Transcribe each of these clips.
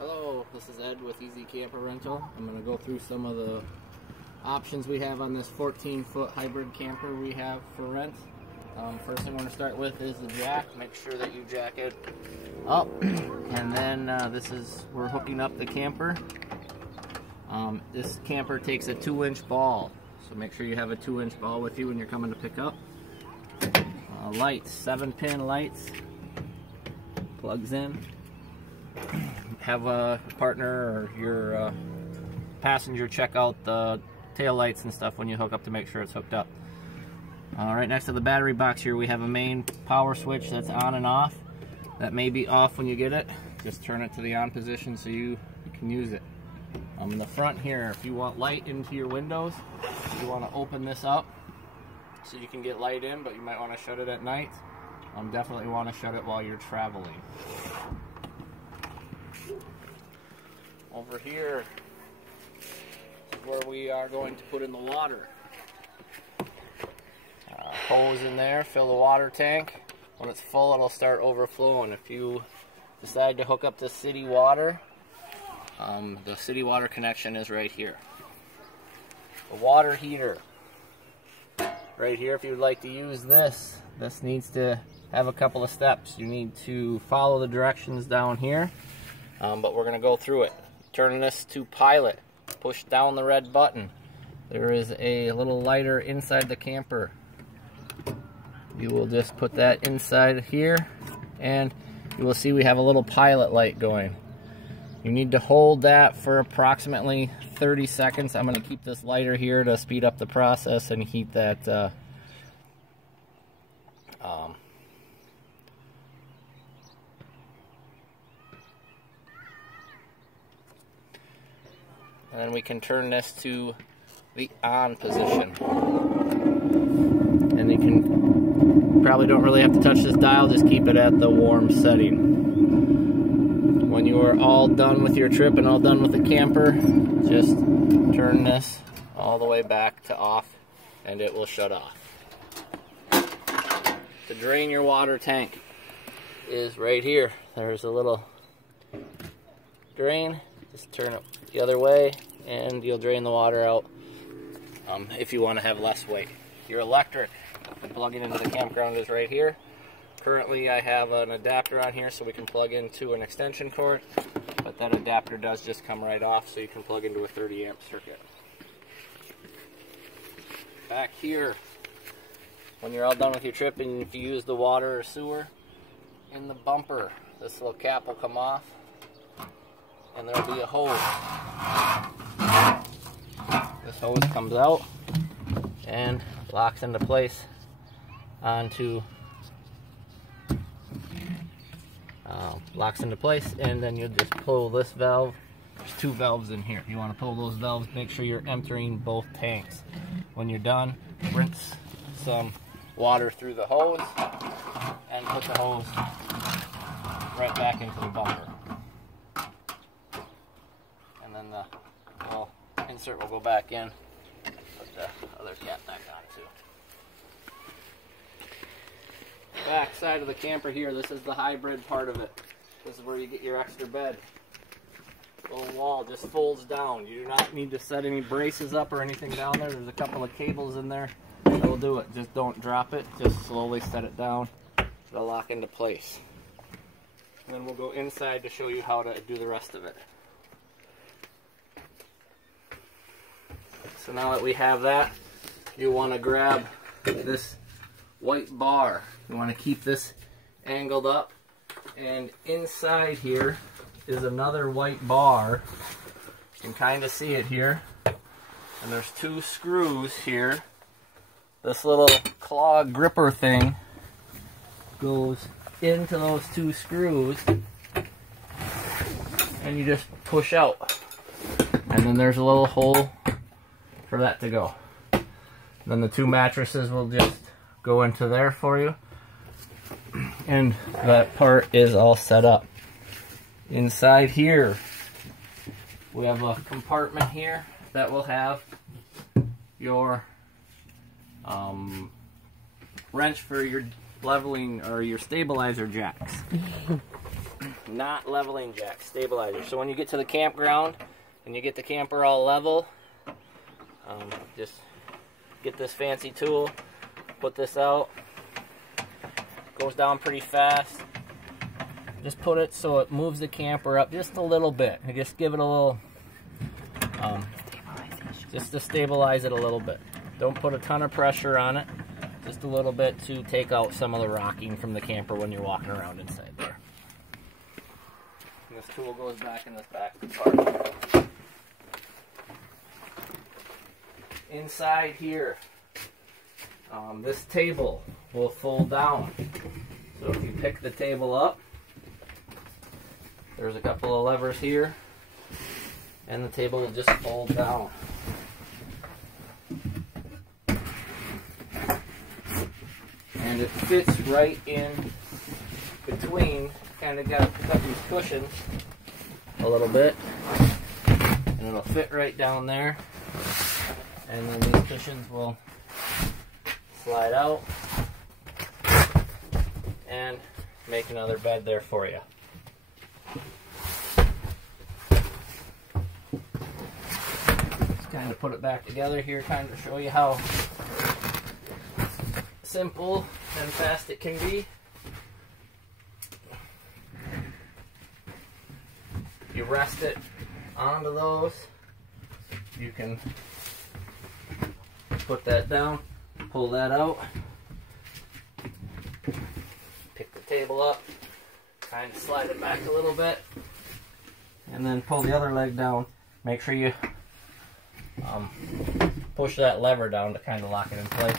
Hello, this is Ed with Easy Camper Rental. I'm going to go through some of the options we have on this 14-foot hybrid camper we have for rent. First thing I want to start with is the jack. Make sure that you jack it up, and then we're hooking up the camper. This camper takes a 2-inch ball, so make sure you have a 2-inch ball with you when you're coming to pick up. Lights, 7-pin lights, plugs in. Have a partner or your passenger check out the tail lights and stuff when you hook up to make sure it's hooked up. Right next to the battery box here we have a main power switch that's on and off. That may be off when you get it. Just turn it to the on position so you can use it. In the front here, if you want light into your windows, you want to open this up so you can get light in, but you might want to shut it at night. Definitely want to shut it while you're traveling. Over here is where we are going to put in the water. Hose in there, fill the water tank. When it's full, it'll start overflowing. If you decide to hook up to city water, the city water connection is right here. The water heater, right here. If you'd like to use this needs to have a couple of steps. You need to follow the directions down here, but we're going to go through it. Turn this to pilot, push down the red button. There is a little lighter inside the camper. You will just put that inside here, and you will see we have a little pilot light going. You need to hold that for approximately 30 seconds. I'm going to keep this lighter here to speed up the process and heat that and then we can turn this to the on position. And you can probably don't really have to touch this dial, just keep it at the warm setting. When you are all done with your trip and all done with the camper, just turn this all the way back to off and it will shut off. To drain your water tank is right here. There's a little drain. Just turn it the other way and you'll drain the water out if you want to have less weight. Your electric, plugging into the campground, is right here. Currently I have an adapter on here so we can plug into an extension cord, but that adapter does just come right off so you can plug into a 30 amp circuit. Back here, when you're all done with your trip and if you use the water or sewer, in the bumper, this little cap will come off and there'll be a hose. This hose comes out and locks into place and then you just pull this valve. There's 2 valves in here. You want to pull those valves, make sure you're emptying both tanks. When you're done, rinse some water through the hose and put the hose right back into the bumper. And then the little insert will go back in. Put the other cap back on too. Back side of the camper here, this is the hybrid part of it. This is where you get your extra bed. Little wall just folds down. You do not need to set any braces up or anything down there. There's a couple of cables in there that will do it. Just don't drop it. Just slowly set it down. It'll lock into place. And then we'll go inside to show you how to do the rest of it. So now that we have that, you want to grab this white bar. You want to keep this angled up, and inside here is another white bar. You can kind of see it here, and there's 2 screws here. This little claw gripper thing goes into those 2 screws, and you just push out, and then there's a little hole for that to go. Then the 2 mattresses will just go into there for you, and that part is all set up. Inside here we have a compartment here that will have your wrench for your leveling or your stabilizer jacks. not leveling jack, stabilizer. So when you get to the campground and you get the camper all level, just get this fancy tool, put this out, goes down pretty fast. Just put it so it moves the camper up just a little bit. And just give it a little, just to stabilize it a little bit. Don't put a ton of pressure on it, just a little bit to take out some of the rocking from the camper when you're walking around inside there. And this tool goes back in this back part. Inside here, this table will fold down. So if you pick the table up, there's a couple of levers here, and the table will just fold down. And it fits right in between. Kind of got to pick up these cushions a little bit, and it'll fit right down there. And then these cushions will slide out and make another bed there for you. Just kind of put it back together here, kind of show you how simple and fast it can be. You rest it onto those. You can put that down, pull that out, pick the table up, kind of slide it back a little bit, and then pull the other leg down. Make sure you push that lever down to kind of lock it in place.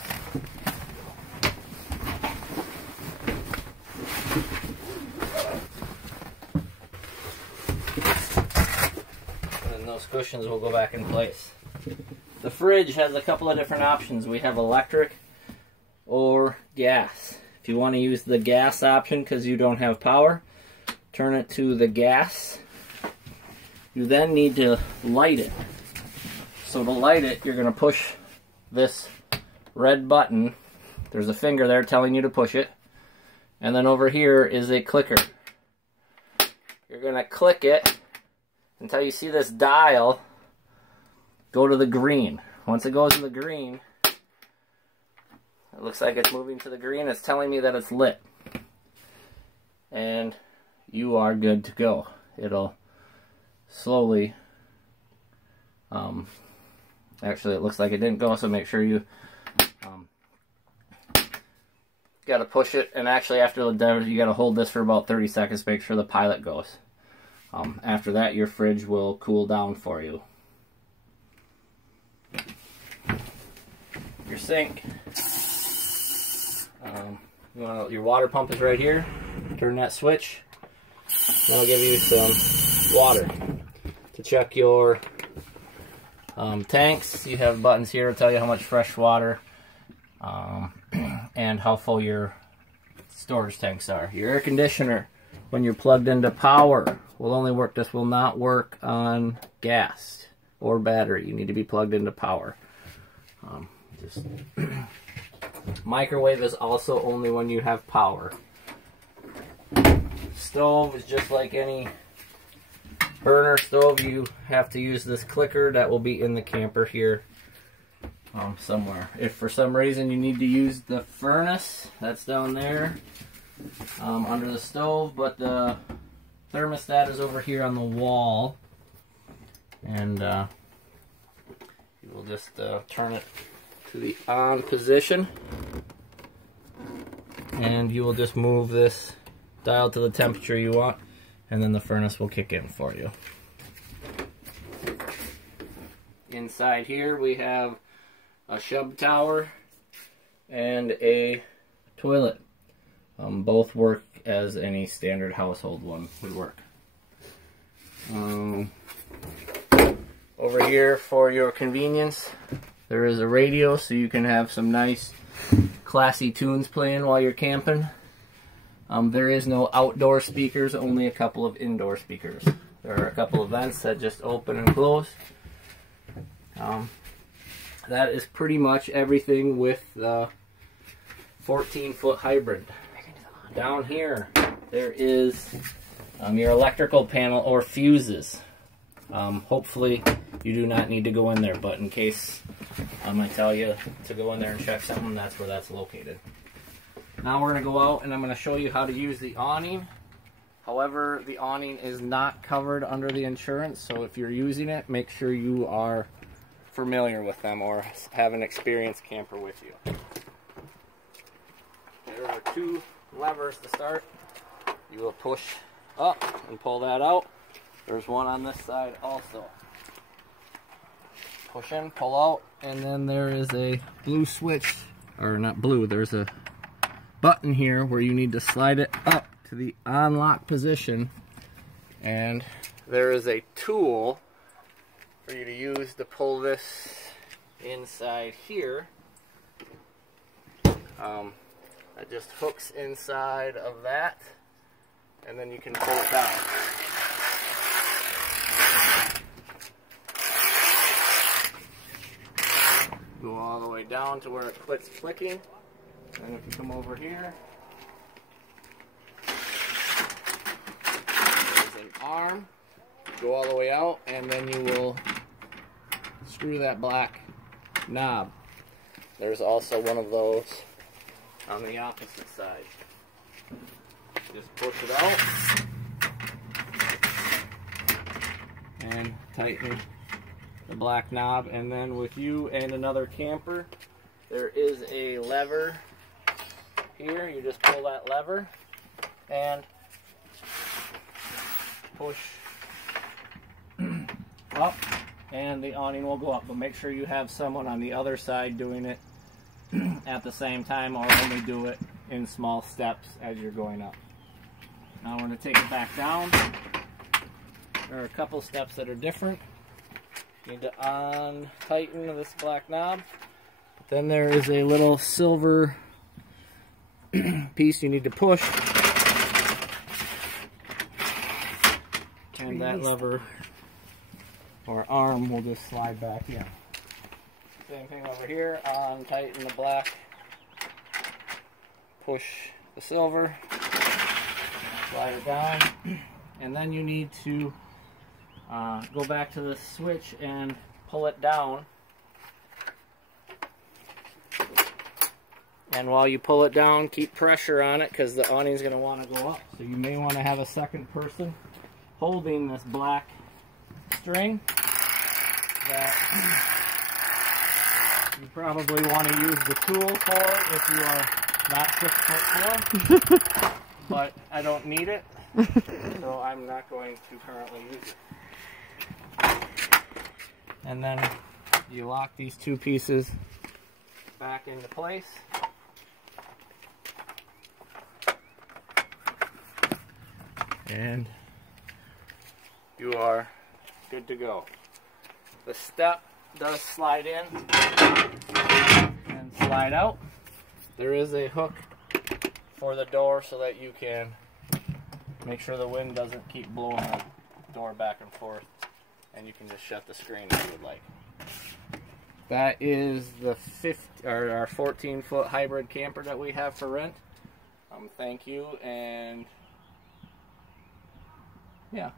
And then those cushions will go back in place. The fridge has a couple of different options. We have electric or gas. If you want to use the gas option because you don't have power, turn it to the gas. You then need to light it. So to light it, you're going to push this red button. There's a finger there telling you to push it. And then over here is a clicker. You're going to click it until you see this dial go to the green. Once it goes to the green, it looks like it's moving to the green. It's telling me that it's lit. And you are good to go. It'll slowly, actually it looks like it didn't go, so make sure you got to push it, and actually after the dive, you got to hold this for about 30 seconds to make sure the pilot goes. After that, your fridge will cool down for you. Your sink, your water pump is right here. Turn that switch, that'll give you some water. To check your tanks, you have buttons here to tell you how much fresh water and how full your storage tanks are. Your air conditioner, when you're plugged into power, will only work. This will not work on gas or battery. You need to be plugged into power. Microwave is also only when you have power. Stove is just like any burner stove. You have to use this clicker that will be in the camper here somewhere. If for some reason you need to use the furnace, that's down there under the stove, but the thermostat is over here on the wall, and you will just turn it to the on position, and you will just move this dial to the temperature you want, and then the furnace will kick in for you. Inside here we have a shub tower and a toilet. Both work as any standard household one would work. Over here, for your convenience, there is a radio, so you can have some nice classy tunes playing while you're camping. There is no outdoor speakers, only a couple of indoor speakers. There are a couple of vents that just open and close. That is pretty much everything with the 14-foot hybrid. Down here, there is Your electrical panel or fuses. Hopefully you do not need to go in there, but in case I tell you to go in there and check something, that's where that's located. Now we're going to go out and I'm going to show you how to use the awning. However, the awning is not covered under the insurance, so if you're using it, make sure you are familiar with them or have an experienced camper with you. There are 2 levers to start. You will push up and pull that out. There's one on this side also. Push in, pull out, and then there is a blue switch, or not blue, there's a button here where you need to slide it up to the on-lock position, and there is a tool for you to use to pull this inside here. It just hooks inside of that, and then you can pull it down. Go all the way down to where it quits flicking, and if you come over here, there's an arm. Go all the way out, and then you will screw that black knob. There's also one of those on the opposite side. Just push it out and tighten the black knob, and then with you and another camper, there is a lever here. You just pull that lever and push up, and the awning will go up, but make sure you have someone on the other side doing it at the same time, or only do it in small steps as you're going up. Now we're going to take it back down. There are a couple steps that are different. You need to tighten this black knob. Then there is a little silver piece you need to push, and that lever or arm will just slide back in. Same thing over here. Tighten the black, push the silver, slide it down, and then you need to go back to the switch and pull it down. And while you pull it down, keep pressure on it, because the awning is going to want to go up. So you may want to have a second person holding this black string that you probably want to use the tool for if you are not 6'4", but I don't need it, so I'm not going to currently use it. And then you lock these 2 pieces back into place. And you are good to go. The step does slide in and slide out. There is a hook for the door so that you can make sure the wind doesn't keep blowing the door back and forth, and you can just shut the screen if you would like. That is the our 14-foot hybrid camper that we have for rent. Thank you, and yeah.